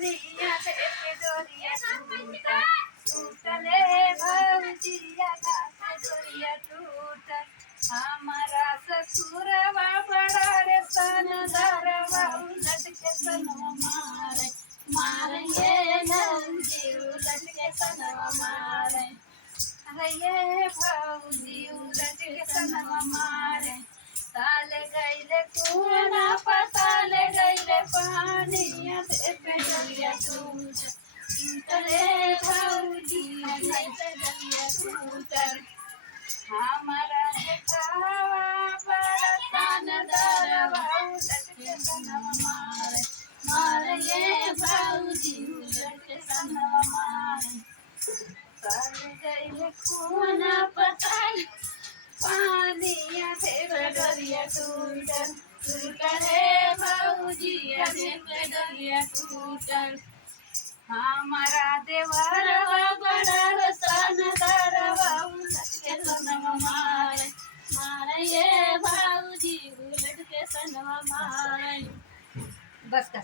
पानिया पे डोरिया टूटा टूटले भौजिया घाट डोरिया टूटा हमारा ससुरवा बड़ा रे सनदारवा उलट के सनवा मारे मारेंगे नंदी उलट के सनवा मारे अरे ये भौजी उलट के सनवा मारे ताले गईले कुआं पताले गईले पानिया पे डोरिया टूटा टूटले भौजी घाट डोरिया टूटा हमारा देखावा बड़ा सनदारवा उलट के सनवा मारे मारे ये भौजी उलट के सनवा मारे ताले गईले कुआं पताले पानिया पे डोरिया टूटा टूटा रे भौजी पे डोरिया टूटा हमारा देवरवा बड़ा सनदारवा उलट के सनवा मारे मारे ये भौजी उलट के सनवा मारे बस का